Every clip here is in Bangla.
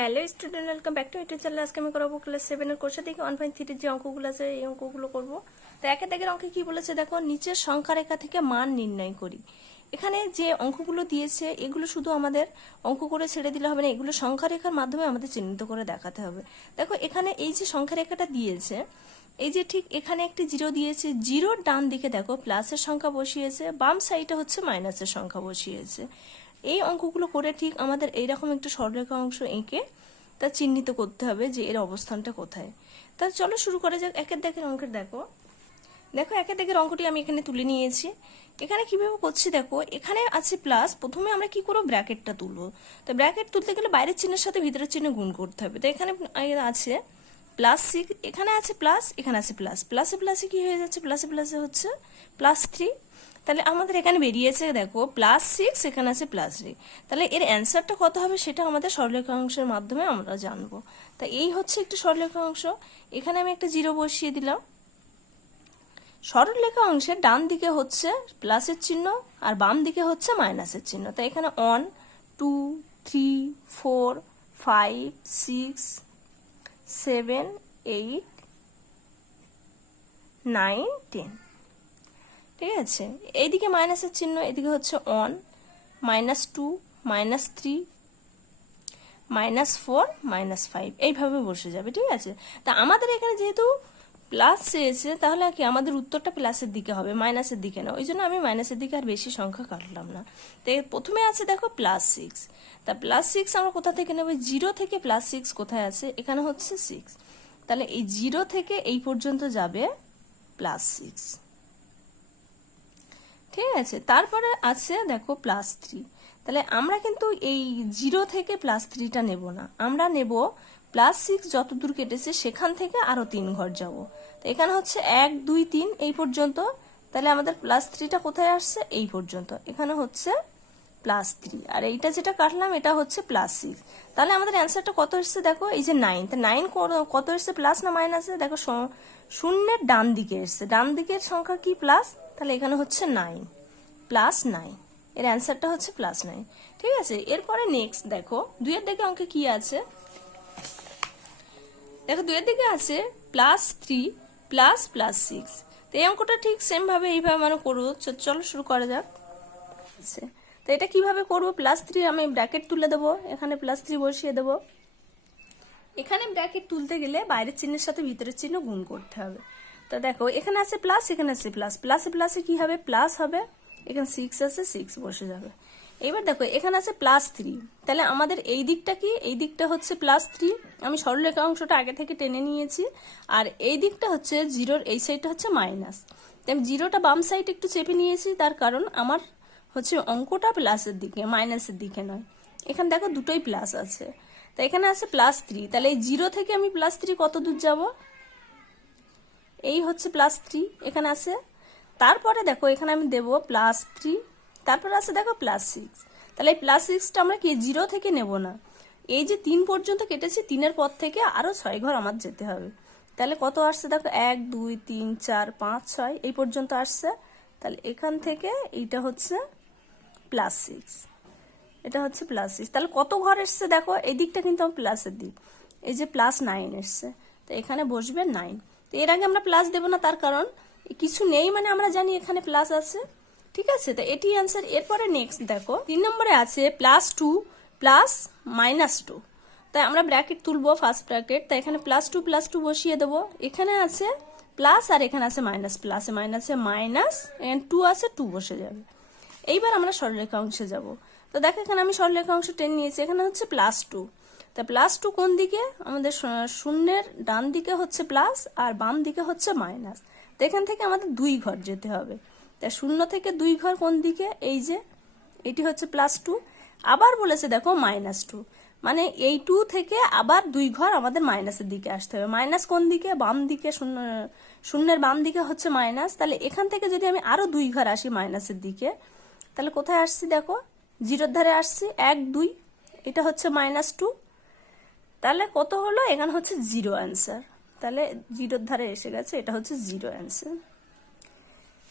Hello student, welcome back to YouTube channel. আজকে আমি করবো ক্লাস 7 এর কোর্সে থেকে 1.3 যে অঙ্কগুলো আছে এই অঙ্কগুলো করব। তো একের দাগের অঙ্কে কি বলেছে দেখো, নিচের সংখ্যা রেখা থেকে মান নির্ণয় করি। এখানে যে অঙ্কগুলো দিয়েছে এগুলো শুধু আমাদের অঙ্ক করে ছেড়ে দিলে হবে না, এগুলো সংখ্যা রেখার মাধ্যমে আমাদের চিহ্নিত করে দেখাতে হবে। দেখো এখানে এই যে সংখ্যা রেখাটা দিয়েছে, এই যে ঠিক এখানে একটি জিরো দিয়েছে, জিরোর ডান দিকে দেখো প্লাসের সংখ্যা বসিয়েছে, বাম সাইডে হচ্ছে মাইনাসের সংখ্যা বসিয়েছে। এই অঙ্কগুলো করে ঠিক আমাদের এইরকম একটা সরলরেখা অংশ এঁকে তা চিহ্নিত করতে হবে যে এর অবস্থানটা কোথায়। তাহলে চলো শুরু করা যাক। একের দাগের অঙ্কের দেখো একের দাগের অঙ্কটি আমি এখানে তুলে নিয়েছি। এখানে কিভাবে করছি দেখো, এখানে আছে প্লাস, প্রথমে আমরা কি করব ব্র্যাকেটটা তুলবো। তো ব্র্যাকেট তুলতে গেলে বাইরের চিহ্নের সাথে ভিতরের চিহ্ন গুণ করতে হবে। তো এখানে আছে +6, এখানে আছে প্লাস, এখানে আছে প্লাস, প্লাসে প্লাসে কি হয়ে যাচ্ছে, প্লাসে প্লাসে হচ্ছে +3। তাহলে আমাদের এখানে বেরিয়েছে দেখো +6, এখানে আছে +3। তাহলে এর অ্যান্সারটা কত হবে সেটা আমাদের সরলরেখাংশের মাধ্যমে আমরা জানবো। তা এই হচ্ছে একটি সরলরেখাংশ। এখানে আমি একটা জিরো বসিয়ে দিলাম। সরলরেখা অংশের ডান দিকে হচ্ছে প্লাসের চিহ্ন আর বাম দিকে হচ্ছে মাইনাসের চিহ্ন। তাই এখানে 1 2 3 4 5 6 7 8 9 10। ঠিক আছে, এইদিকে মাইনাসের চিহ্ন, এদিকে হচ্ছে 1 -2 -3 -4 -5, এইভাবে বসে যাবে। ঠিক আছে, তা আমাদের এখানে যেহেতু প্লাস চেয়েছে তাহলে কি আমাদের উত্তরটা প্লাসের দিকে হবে, মাইনাসের দিকে না। ওই জন্য আমি মাইনাসের দিকে আর বেশি সংখ্যা কাটলাম না। তো প্রথমে আছে দেখো +6। তা +6 আমরা কোথা থেকে নেব, 0 থেকে +6 কোথায় আছে, এখানে হচ্ছে 6। তাহলে এই 0 থেকে এই পর্যন্ত যাবে +6। ঠিক আছে, তারপরে আছে দেখো +3। তাহলে আমরা কিন্তু এই 0 থেকে +3টা নেব না, আমরা নেব +6 যত দূর কেটেছে সেখান থেকে আরো 3 ঘর যাব। তো এখানে হচ্ছে 1 2 3 এই পর্যন্ত। তাহলে আমাদের +3টা কোথায় আসছে, এই পর্যন্ত, এখানে হচ্ছে +3। আর এইটা যেটা কাটলাম এটা হচ্ছে +6। তাহলে আমাদের অ্যান্সারটা কত এসছে দেখো, এই যে 9। তো 9 কত এসছে, প্লাস না মাইনাসে, দেখো শূন্যের ডান দিকে এসছে, ডান দিকের সংখ্যা কি প্লাস, তাহলে এখানে হচ্ছে 9 +9, এর অ্যান্সারটা হচ্ছে +9। ঠিক আছে, এরপরে নেক্সট দেখো দুইয়ের দিকে অঙ্কে কি আছে, দেখো দুইয়ের দিকে আছে +3 +6। তো এই অঙ্কটা ঠিক সেম ভাবে এইভাবে মানে করবো। চলো শুরু করা যাক। আচ্ছা, তো এটা কিভাবে করবো, +3 আমি ব্র্যাকেট তুলে দেবো, এখানে +3 বসিয়ে দেবো। এখানে ব্র্যাকেট তুলতে গেলে বাইরের চিহ্নের সাথে ভিতরের চিহ্ন গুণ করতে হবে। তো দেখো এখানে আছে প্লাস, এখানে আছে প্লাস, প্লাসে প্লাসে কি হবে, প্লাস হবে, এখানে 6 আছে, 6 বসে যাবে। এবার দেখো এখানে আছে +3, তাহলে আমাদের এই দিকটা কি, এই দিকটা হচ্ছে +3, আমি সরলরেখা অংশটা আগে থেকে টেনে নিয়েছি। আর এই দিকটা হচ্ছে জিরোর এই সাইডটা হচ্ছে মাইনাস। তাই আমি জিরোটা বাম সাইড একটু চেপে নিয়েছি, তার কারণ আমার হচ্ছে অঙ্কটা প্লাসের দিকে, মাইনাসের দিকে নয়। এখানে দেখো দুটোই প্লাস আছে, তাই এখানে আছে +3। তাহলে এই 0 থেকে আমি +3 কত দূর যাব, এই হচ্ছে +3 এখানে আছে। তারপরে দেখো এখানে আমি দেব +3, তারপরে আছে দেখো +6। তাহলে এই +6টা আমরা কি 0 থেকে নেব না, এই যে 3 পর্যন্ত কেটেছি, 3-এর পর থেকে আরো 6 ঘর আমার যেতে হবে। তাহলে কত আসছে দেখো, 1 2 3 4 5 6 এই পর্যন্ত আসছে। তাহলে এখান থেকে এইটা হচ্ছে +6, এটা হচ্ছে +6। তাহলে কত ঘর এসছে দেখো, এই দিকটা কিন্তু আমার প্লাসের দিক, এই যে +9 এসছে, তো এখানে বসবে 9। তো এর আগে আমরা প্লাস দেব না, তার কারণ কিছু নেই, মানে আমরা জানি এখানে প্লাস আছে। ঠিক আছে, তো এটি অ্যান্সার। এরপরে নেক্সট দেখো 3 নম্বরে আছে +2 +-2। তাই আমরা ব্র্যাকেট তুলবো, ফার্স্ট ব্র্যাকেট। তাই এখানে +2 +2 বসিয়ে দেবো। এখানে আছে প্লাস আর এখানে আছে মাইনাস, প্লাসে মাইনাসে মাইনাস, এখানে 2 আছে, 2 বসে যাবে। এইবার আমরা সরলরেখা অংশে যাব। তো দেখো এখানে আমি সরলরেখা অংশ টেনে নিয়েছি, এখানে হচ্ছে +2। তা +2 কোন দিকে, আমাদের শূন্যের ডান দিকে হচ্ছে প্লাস আর বাম দিকে হচ্ছে মাইনাস। তো এখান থেকে আমাদের 2 ঘর যেতে হবে। তা 0 থেকে 2 ঘর কোন দিকে, এই যে এটি হচ্ছে +2। আবার বলেছে দেখো -2, মানে এই 2 থেকে আবার 2 ঘর আমাদের মাইনাসের দিকে আসতে হবে। মাইনাস কোন দিকে, বাম দিকে, শূন্যের বাম দিকে হচ্ছে মাইনাস। তাহলে এখান থেকে যদি আমি আরো 2 ঘর আসি মাইনাসের দিকে, তাহলে কোথায় আসছি দেখো, 0-এর ধারে আসছি, 1 2, এটা হচ্ছে -2। তাহলে কত হলো, এখানে হচ্ছে 0 অ্যান্সার। তাহলে 0-এর ধারে এসে গেছে, এটা হচ্ছে 0 অ্যান্সার।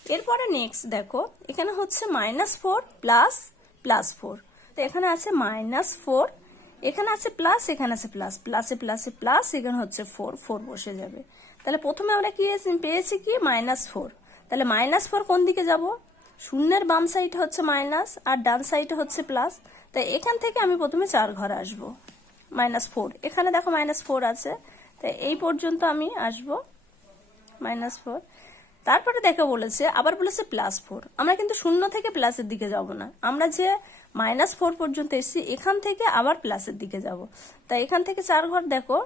এরপরে নেক্সট দেখো এখানে হচ্ছে -4 ++4। তো এখানে আছে -4, এখানে আছে প্লাস, এখানে আছে প্লাস, প্লাসে প্লাসে প্লাস, এখানে হচ্ছে 4, 4 বসে যাবে। তাহলে প্রথমে আমরা কি পেয়েছি কি -4। তাহলে -4 কোন দিকে যাব? শূন্যের বাম সাইড হচ্ছে মাইনাস আর ডান সাইড হচ্ছে প্লাস। তাই এখান থেকে আমি প্রথমে 4 ঘরে আসবো। -4, এখানে দেখো -4 আছে, তাই এই পর্যন্ত আমি আসবো -4। তারপরে দেখো বলেছে, আবার বলেছে +4। আমরা কিন্তু শূন্য থেকে প্লাসের দিকে যাব না, আমরা যে -4 পর্যন্ত এসেছি এখান থেকে আবার প্লাসের দিকে যাব। তাই এখান থেকে 4 ঘর দেখো,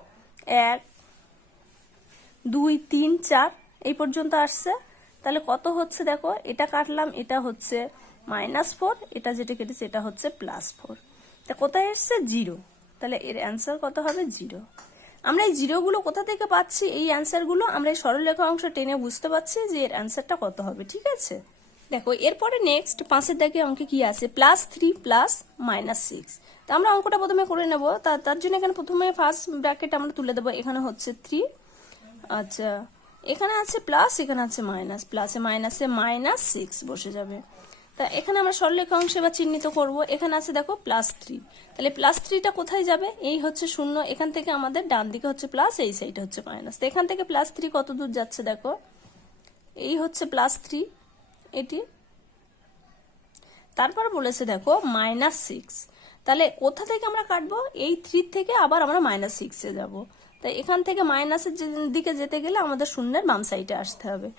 1 2 3 4 এই পর্যন্ত আসছে। তাহলে কত হচ্ছে দেখো, এটা কাটলাম, এটা হচ্ছে -4, এটা যেটা কেটেছে এটা হচ্ছে +4। তা কোথায় এসছে? 0। তাহলে এর অ্যান্সার কত হবে? 0। আমরা এই জিরোগুলো কোথা থেকে পাচ্ছি? এই অ্যান্সারগুলো আমরা এই সরলরেখা অংশ টেনে বুঝতে পারছি যে এর অ্যান্সারটা কত হবে। ঠিক আছে, দেখো এরপরে নেক্সট 5-এর দাগে অঙ্কে কি আছে? +3 + -6। তো আমরা অঙ্কটা প্রথমে করে নেব। তার জন্য এখানে প্রথমে ফার্স্ট ব্র্যাকেট আমরা তুলে দেবো। এখানে হচ্ছে 3, আচ্ছা এখানে আছে প্লাস, এখানে আছে মাইনাস, প্লাসে মাইনাসে -6 বসে যাবে। তা এখানে আমরা সরলরেখা অংশ এবার চিহ্নিত করব। এখানে আছে দেখো +3, তাহলে +3টা কোথায় যাবে? এই হচ্ছে 0, এখান থেকে আমাদের ডান দিকে হচ্ছে প্লাস, এই সাইডে হচ্ছে মাইনাস। তো এখান থেকে +3 কত দূর যাচ্ছে দেখো, এই হচ্ছে +3 এটি। তারপর বলেছে দেখো -6, তাহলে কোথা থেকে আমরা কাটবো? এই 3 থেকে আবার আমরা -6-এ যাব। তাই এখান থেকে মাইনাসের দিকে যেতে গেলে আমাদের শূন্যের বাম সাইডে আসতে হবে।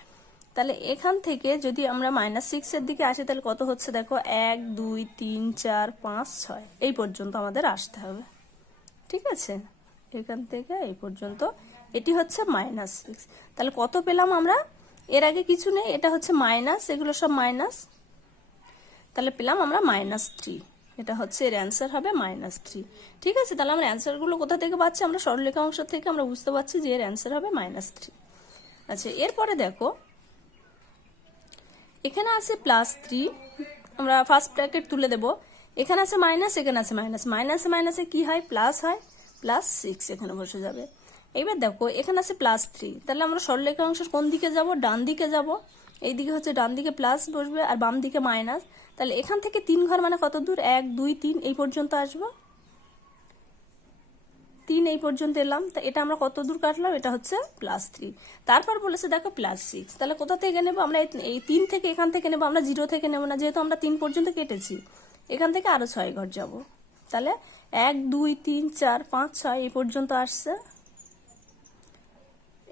তাহলে এখান থেকে যদি আমরা -6-এর দিকে আসি তাহলে কত হচ্ছে দেখো, 1 2 3 4 5 6 এই পর্যন্ত আমাদের আসতে হবে। ঠিক আছে, এখান থেকে এই পর্যন্ত এটি হচ্ছে -6। তাহলে কত পেলাম আমরা? এর আগে কিছু নেই, এটা হচ্ছে মাইনাস, এগুলো সব মাইনাস। তাহলে পেলাম আমরা -3, এটা হচ্ছে এর অ্যান্সার হবে -3। ঠিক আছে, তাহলে আমরা অ্যান্সারগুলো কোথা থেকে পাচ্ছি? আমরা সরলরেখা অংশ থেকে আমরা বুঝতে পারছি যে এর অ্যান্সার হবে -3। আচ্ছা এরপরে দেখো, এখানে আছে +3, আমরা ফার্স্ট ব্র্যাকেট তুলে দেব। এখানে আছে মাইনাস, এখানে আছে মাইনাস, মাইনাসে মাইনাসে কি হয়? প্লাস হয়, +6 এখানে বসে যাবে। এইবার দেখো এখানে আছে +3, তাহলে আমরা সরলরেখা অংশের কোন দিকে যাব? ডান দিকে যাব। এইদিকে হচ্ছে ডান দিকে প্লাস বসবে আর বাম দিকে মাইনাস। তাহলে এখান থেকে 3 ঘর মানে কত দূর? 1 2 3 এই পর্যন্ত আসবো, 3 এই পর্যন্ত এলাম। তা এটা আমরা কত দূর কাটলাম? এটা হচ্ছে +3। তারপর বলেছে দেখো +6, তাহলে কোথা থেকে নেবো? আমরা এই 3 থেকে এখান থেকে নেবো, আমরা 0 থেকে নেবো না, যেহেতু আমরা 3 পর্যন্ত কেটেছি। এখান থেকে আরো 6 ঘর যাব। তাহলে 1 2 3 4 5 6 এই পর্যন্ত আসছে,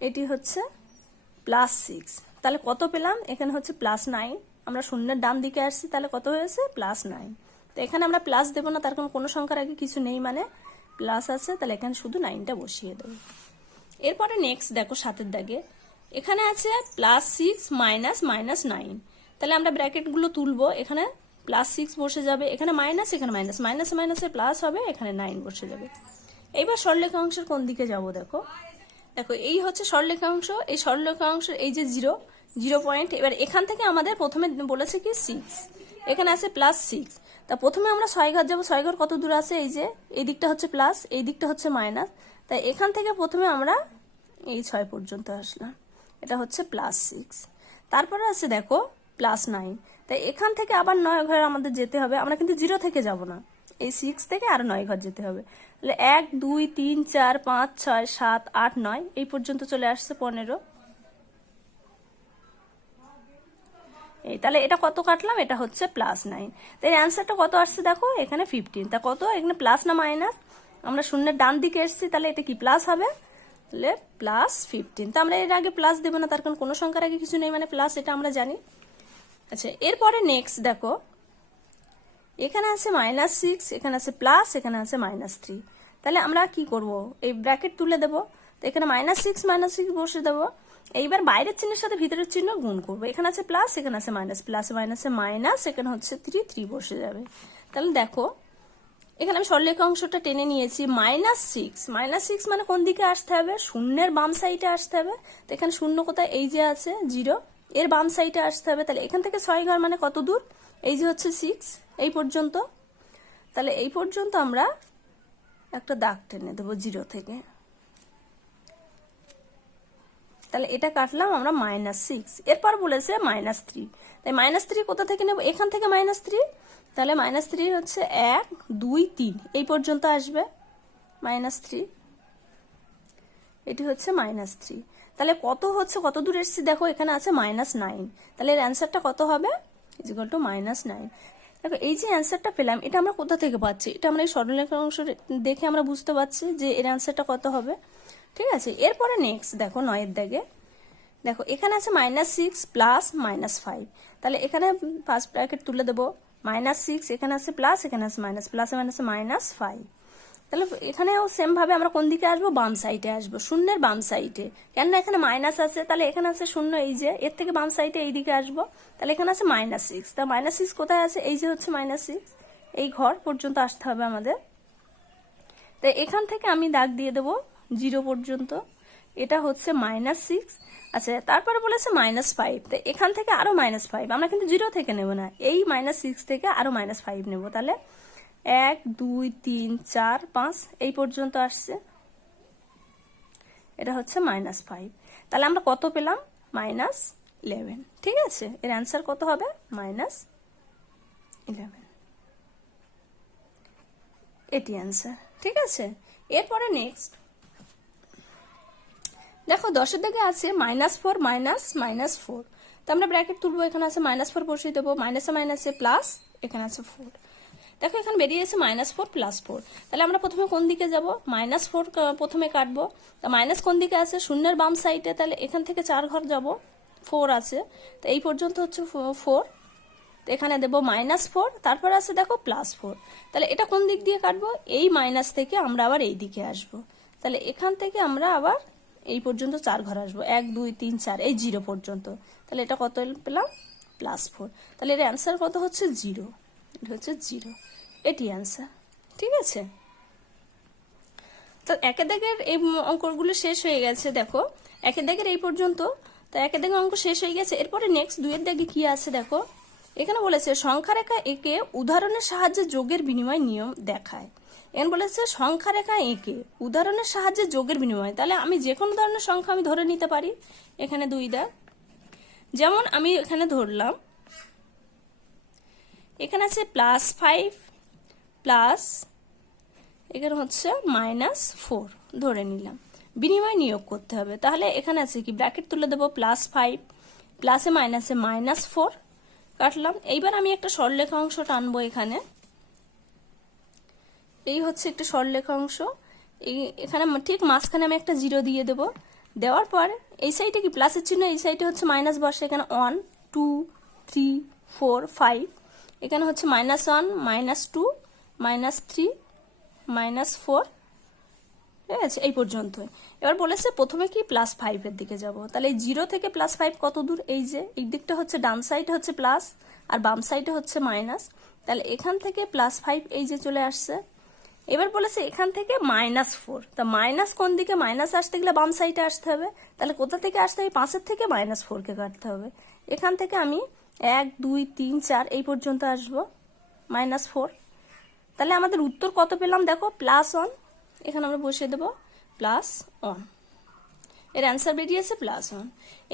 এটি হচ্ছে +6। তাহলে কত পেলাম? এখানে হচ্ছে +9, আমরা শূন্যের ডান দিকে আসছি, তাহলে কত হয়েছে? +9। তো এখানে আমরা প্লাস দেবো না, তার কারণ কোনো সংখ্যার আগে কিছু নেই, মানে প্লাস আছে, তাহলে এখানে শুধু 9টা বসিয়ে দেবো। এরপরে নেক্সট দেখো 7-এর দাগে, এখানে আছে +6 -9। তাহলে আমরা ব্র্যাকেটগুলো তুলবো, এখানে +6 বসে যাবে, এখানে মাইনাস, এখানে মাইনাস, মাইনাসে মাইনাসে প্লাস হবে, এখানে 9 বসে যাবে। এইবার সরলরেখা অংশের কোন দিকে যাব? দেখো দেখো এই হচ্ছে সরলরেখা অংশ, এই সরলরেখা অংশের এই যে 0 পয়েন্ট। এবার এখান থেকে আমাদের প্রথমে বলেছে কি 6, এখানে আছে +6। তা প্রথমে আমরা 6 ঘর যাবো। 6 ঘর কত দূর আছে? এই যে এই দিকটা হচ্ছে প্লাস, এই দিকটা হচ্ছে মাইনাস। তাই এখান থেকে প্রথমে আমরা এই 6 পর্যন্ত আসলাম, এটা হচ্ছে +6। তারপরে আছে দেখো +9, তাই এখান থেকে আবার 9 ঘর আমাদের যেতে হবে। আমরা কিন্তু 0 থেকে যাব না, এই 6 থেকে আরো 9 ঘর যেতে হবে। তাহলে 1 2 3 4 5 6 7 8 9 এই পর্যন্ত চলে আসছে 15। এই তাহলে এটা কত কাটলাম? এটা হচ্ছে +9। তাই অ্যান্সারটা কত আসছে দেখো, এখানে 15। তা কত? এখানে প্লাস না মাইনাস? আমরা শূন্যের ডান দিকে এসেছি, তাহলে এটা কি প্লাস হবে, তাহলে +15। তা আমরা এর আগে প্লাস দেবো না, তার কারণ কোনো সংখ্যার আগে কিছু নেই, মানে প্লাস, এটা আমরা জানি। আচ্ছা এরপরে নেক্সট দেখো, এখানে আছে -6, এখানে আছে প্লাস, এখানে আছে -3। তাহলে আমরা কি করব? এই ব্র্যাকেট তুলে দেবো। তো এখানে -6 বসে দেবো। এইবার বাইরের চিহ্নের সাথে ভিতরের চিহ্ন গুণ করবো। এখানে আছে প্লাস, এখানে আছে মাইনাস, প্লাসে মাইনাসে মাইনাস, এখানে হচ্ছে 3 বসে যাবে। তাহলে দেখো এখানে আমি সরলরেখা অংশটা টেনে নিয়েছি। -6 মানে কোন দিকে আসতে হবে? শূন্যের বাম সাইডে আসতে হবে। তো এখানে শূন্য কোথায়? এই যে আছে 0, এর বাম সাইডে আসতে হবে। তাহলে এখান থেকে 6 ঘর মানে কত দূর? এই যে হচ্ছে 6 এই পর্যন্ত। তাহলে এই পর্যন্ত আমরা একটা দাগ টেনে দেবো 0 থেকে। তাহলে এটা কাটলাম আমরা -6। এরপর বলেছে -3, তাই -3 কোথা থেকে নেব? এখান থেকে -3। তাহলে -3 হচ্ছে 1 2 3 এই পর্যন্ত আসবে। -3, এটি হচ্ছে -3। তাহলে কত হচ্ছে, কত দূর এসেছি দেখো, এখানে আছে -9, তাহলে এর অ্যান্সারটা কত হবে, ইকুয়াল টু -9। দেখো এই যে অ্যান্সারটা পেলাম, এটা আমরা কোথা থেকে পাচ্ছি, এটা আমরা এই সরলরেখার অংশ দেখে আমরা বুঝতে পারছি যে এর অ্যান্সারটা কত হবে। ঠিক আছে, এরপরে নেক্সট দেখো 9 এর দাগে, দেখো এখানে আছে -6 প্লাস -5, তাহলে এখানে ফার্স্ট ব্র্যাকেট তুলে দেবো, -6, এখানে আছে প্লাস, এখানে আছে মাইনাস, প্লাসে মাইনাসে -5। তাহলে এখানেও সেম ভাবে আমরা কোন দিকে আসবো, বাম সাইডে আসবো, শূন্যের বাম সাইডে, কেননা এখানে মাইনাস আছে, তাহলে এখানে আছে শূন্য, এই যে এর থেকে বাম সাইডে এই দিকে আসবো, তাহলে এখানে আছে -6, তা -6 কোথায় আছে, এই যে হচ্ছে -6, এই ঘর পর্যন্ত আসতে হবে আমাদের। তাই এখান থেকে আমি দাগ দিয়ে দেবো 0 পর্যন্ত, এটা হচ্ছে -6। আচ্ছা, তারপরে বলেছে -5, তো এখান থেকে আরো -5, আমরা কিন্তু 0 থেকে নেব না, এই -6 থেকে আরো -5 নেব, তাহলে 1 2 3 4 5 এই পর্যন্ত আসছে, এটা হচ্ছে -5। তাহলে আমরা কত পেলাম, -11। ঠিক আছে, এর অ্যান্সার কত হবে, -11, এটি অ্যান্সার। ঠিক আছে, এরপরে নেক্সট দেখো 10 এর দিকে আছে -4 -4, তো আমরা ব্র্যাকেট তুলবো, এখানে আছে -4 বসিয়ে দেবো, মাইনাসে মাইনাসে প্লাস, এখানে আছে 4। দেখো এখানে বেরিয়েছে -4 + 4, তাহলে আমরা প্রথমে কোন দিকে যাব, -4 প্রথমে কাটবো, তা মাইনাস কোন দিকে আছে, শূন্যের বাম সাইডে, তাহলে এখান থেকে 4 ঘর যাব, 4 আছে, তো এই পর্যন্ত হচ্ছে 4, তো এখানে দেবো -4, তারপর আছে দেখো +4, তাহলে এটা কোন দিক দিয়ে কাটবো, এই মাইনাস থেকে আমরা আবার এই দিকে আসবো, তাহলে এখান থেকে আমরা আবার এই পর্যন্ত 4 ঘর আসবো, 1 2 3 4, এই 0 পর্যন্ত, তাহলে এটা কত পেলাম, +4, তাহলে এর অ্যান্সার কত হচ্ছে 0, এটা হচ্ছে 0, এটি অ্যান্সার। ঠিক আছে, তো একের দাগের এই অঙ্কগুলো শেষ হয়ে গেছে, দেখো একের দাগের এই পর্যন্ত, তো একের দাগের অঙ্ক শেষ হয়ে গেছে। এরপরে নেক্সট 2 এর দাগে কি আছে দেখো, এখানে বলেছে সংখ্যা রেখা এঁকে উদাহরণের সাহায্যে যোগের বিনিময় নিয়ম দেখায়। এখানে বলেছে সংখ্যা রেখা এঁকে উদাহরণের সাহায্যে যোগের বিনিময়, তাহলে আমি যে কোনো ধরনের সংখ্যা আমি ধরে নিতে পারি, এখানে 2 দাগ, যেমন আমি এখানে ধরলাম, এখানে আছে +5 প্লাস, এখানে হচ্ছে -4 ধরে নিলাম, বিনিময় নিয়োগ করতে হবে, তাহলে এখানে আছে কি, ব্র্যাকেট তুলে দেবো, +5 প্লাসে মাইনাসে -4 কাটলাম। এইবার আমি একটা সরলরেখা অংশ টানবো, এখানে এই হচ্ছে একটা সরলরেখা অংশ, এখানে ঠিক মাঝখানে আমি একটা 0 দিয়ে দেব, দেওয়ার পর এই সাইডে কি প্লাসের চিহ্ন, এই সাইডে হচ্ছে মাইনাস বসে, এখানে 1 2 3 4 5, এখানে হচ্ছে -1 -2 -3 -4, ঠিক আছে, এই পর্যন্ত। এবার বলেছে প্রথমে কি +5 এর দিকে যাব, তাহলে এই 0 থেকে +5 কত দূর, এই যে এই দিকটা হচ্ছে ডান সাইডে হচ্ছে প্লাস আর বাম সাইডে হচ্ছে মাইনাস, তাহলে এখান থেকে +5 এই যে চলে আসছে। এবার বলেছে এখান থেকে -4, তা মাইনাস কোন দিকে, মাইনাস আসতে গেলে বাম সাইডে আসতে হবে, তাহলে কোথা থেকে আসতে হবে, 5 থেকে -4 কে কাটতে হবে, এখান থেকে আমি 1 2 3 4 এই পর্যন্ত আসবো, -4, তাহলে আমাদের উত্তর কত পেলাম দেখো, +1, এখানে আমরা বসিয়ে দেবো +1, এর অ্যান্সার বেরিয়েছে +1।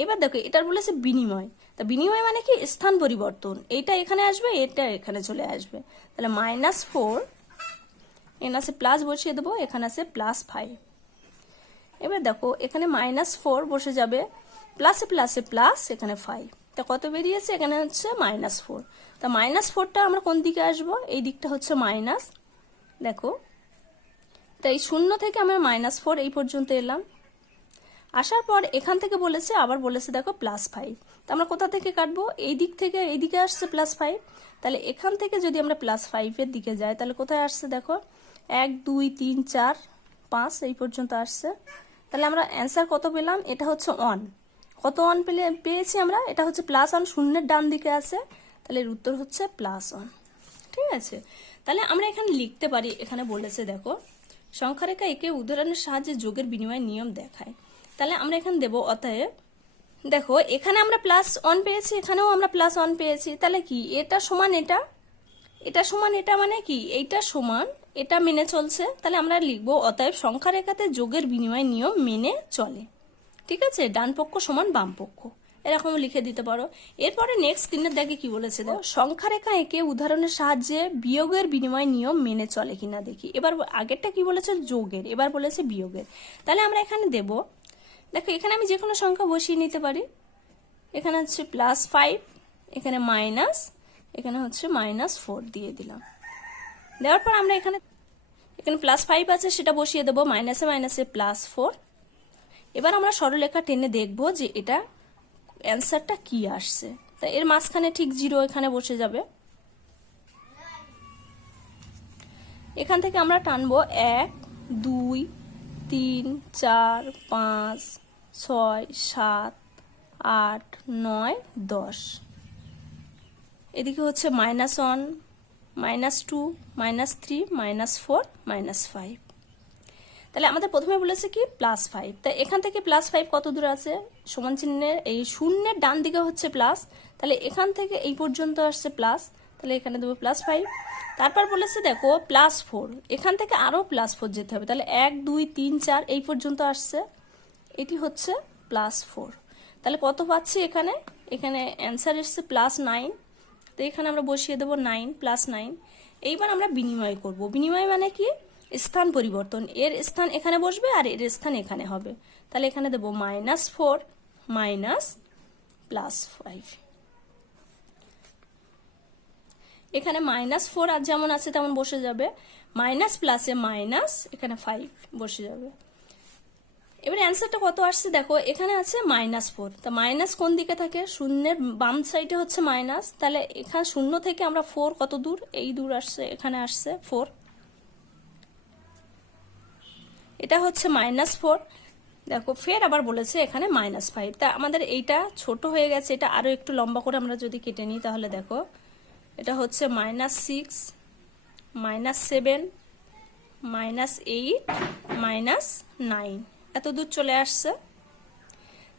এবার দেখো এটার বলেছে বিনিময়, তা বিনিময় মানে কি, স্থান পরিবর্তন, এইটা এখানে আসবে, এটা এখানে চলে আসবে, তাহলে -4, এখানে আছে প্লাস বসিয়ে দেবো, এখানে আছে +5। এবার দেখো এখানে -4 বসে যাবে, প্লাসে প্লাসে প্লাস, এখানে 5, তা কত বেরিয়েছে, এখানে হচ্ছে -4, তা -4টা আমরা কোন দিকে আসবো, এই দিকটা হচ্ছে মাইনাস, দেখো তাই 0 থেকে আমরা -4 এই পর্যন্ত এলাম, আসার পর এখান থেকে বলেছে, আবার বলেছে দেখো +5, তা আমরা কোথা থেকে কাটবো, এই দিক থেকে এই দিকে আসছে +5, তাহলে এখান থেকে যদি আমরা +5 এর দিকে যাই, তাহলে কোথায় আসছে দেখো, 1 2 3 4 5 এই পর্যন্ত আসছে, তাহলে আমরা অ্যান্সার কত পেলাম, এটা হচ্ছে 1, কত 1 পেয়েছি আমরা, এটা হচ্ছে +1, শূন্যের ডান দিকে আছে, তাহলে এর উত্তর হচ্ছে +1। ঠিক আছে, তাহলে আমরা এখানে লিখতে পারি, এখানে বলেছে দেখো সংখ্যা রেখা একে উদাহরণের সাহায্যে যোগের বিনিময় নিয়ম দেখায়, তাহলে আমরা এখানে দেব, অতএব দেখো এখানে আমরা +1 পেয়েছি, এখানেও আমরা +1 পেয়েছি, তাহলে কি এটা সমান এটা, এটা সমান এটা, মানে কি এইটা সমান এটা মেনে চলছে, তাহলে আমরা লিখবো অতএব সংখ্যা রেখাতে যোগের বিনিময় নিয়ম মেনে চলে। ঠিক আছে, ডান পক্ষ সমান বাম পক্ষ, এরকম লিখে দিতে পারো। এরপরে নেক্সট 3-এর দাগে কি বলেছে দেখো, সংখ্যা রেখা এঁকে উদাহরণের সাহায্যে বিয়োগের বিনিময় নিয়ম মেনে চলে কিনা দেখি। এবার আগেরটা কি বলেছে যোগের, এবার বলেছে বিয়োগের। তাহলে আমরা এখানে দেব, দেখো এখানে আমি যে কোনো সংখ্যা বসিয়ে নিতে পারি। এখানে হচ্ছে +5, এখানে মাইনাস, এখানে হচ্ছে -4 দিয়ে দিলাম। দেওয়ার পর আমরা এখানে +5 আছে সেটা বসিয়ে দেবো, মাইনাসে মাইনাসে +4। এবার আমরা সরলরেখা টেনে দেখব যে এটা অ্যান্সারটা কি আসছে। তা এর মাঝখানে ঠিক 0 এখানে বসে যাবে। এখান থেকে আমরা টানবো 1 2 3 4 5 6 7 8 9 10। এদিকে হচ্ছে -1 -2 -3 -4 -5। তাহলে আমাদের প্রথমে বলেছে কি +5। তাই এখান থেকে +5 কত দূর আছে, সমান চিহ্নের এই শূন্যের ডান দিকে হচ্ছে প্লাস, তাহলে এখান থেকে এই পর্যন্ত আসছে প্লাস, তাহলে এখানে দেবো +5। তারপর বলেছে দেখো +4, এখান থেকে আরও +4 যেতে হবে, তাহলে 1 2 3 4 এই পর্যন্ত আসছে, এটি হচ্ছে +4। তাহলে কত পাচ্ছি এখানে, এখানে অ্যান্সার এসছে +9। তো এখানে আমরা বসিয়ে দেবো 9 +9। এইবার আমরা বিনিময় করব। বিনিময় মানে কি, স্থান পরিবর্তন, এর স্থান এখানে বসবে আর এর স্থান এখানে হবে। তাহলে এখানে দেব -4 +5। এখানে -4 আর যেমন আছে তেমন বসে যাবে, মাইনাস প্লাসে মাইনাস, এখানে 5 বসে যাবে। এবারে অ্যান্সারটা কত আসছে দেখো, এখানে আছে -4। তা মাইনাস কোন দিকে থাকে, শূন্যের বাম সাইডে হচ্ছে মাইনাস, তাহলে এখানে শূন্য থেকে আমরা 4 কত দূর, এই দূর আসছে, এখানে আসছে 4, এটা হচ্ছে -4। দেখো ফের আবার বলেছে এখানে -5। তা আমাদের এইটা ছোট হয়ে গেছে, এটা আরো একটু লম্বা করে আমরা যদি কেটে নিই তাহলে দেখো এটা হচ্ছে -6 -7 -8 -9, এত দূর চলে আসছে।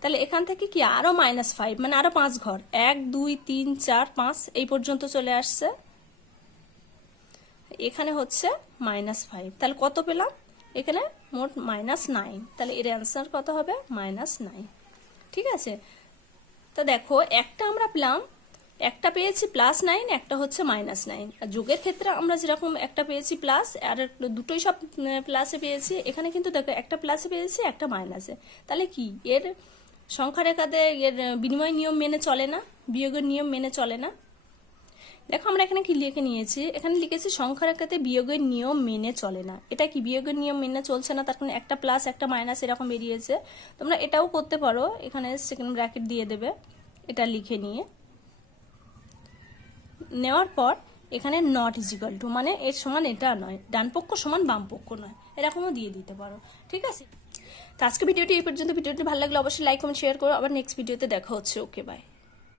তাহলে এখান থেকে কি আরো -5, মানে আরো 5 ঘর, 1 2 3 4 5 এই পর্যন্ত চলে আসছে, এখানে হচ্ছে -5। তাহলে কত পেলাম, এখানে মোট -9। তাহলে এর অ্যান্সার কত হবে, -9। ঠিক আছে। তো দেখো একটা আমরা পেলাম, একটা পেয়েছি +9, একটা হচ্ছে -9। আর যোগের ক্ষেত্রে আমরা যেরকম একটা পেয়েছি প্লাস, আর দুটোই সব প্লাসে পেয়েছি, এখানে কিন্তু দেখো একটা প্লাসে পেয়েছি একটা মাইনাসে। তাহলে কি এর সংখ্যা রেখাতে এর বিনিময় নিয়ম মেনে চলে না, বিয়োগের নিয়ম মেনে চলে না। দেখো আমরা এখানে কি লিখে নিয়েছি, এখানে লিখেছি সংখ্যা রেখাতে বিয়োগের নিয়ম মেনে চলে না। এটা কি বিয়োগের নিয়ম মেনে চলছে না, তার কারণে একটা প্লাস একটা মাইনাস এরকম বেরিয়েছে। তোমরা এটাও করতে পারো, এখানে সেকেন্ড ব্র্যাকেট দিয়ে দেবে, এটা লিখে নিয়ে নেওয়ার পর এখানে নট ইজিক্যাল টু, মানে এর সমান এটা নয়, ডান পক্ষ সমান বাম পক্ষ নয়, এরকমও দিয়ে দিতে পারো। ঠিক আছে, তো আজকে ভিডিওটি এই পর্যন্ত। ভিডিওটি ভালো লাগলে অবশ্যই লাইক কমেন্ট শেয়ার করো। আবার নেক্সট ভিডিওতে দেখা হচ্ছে। Okay bye.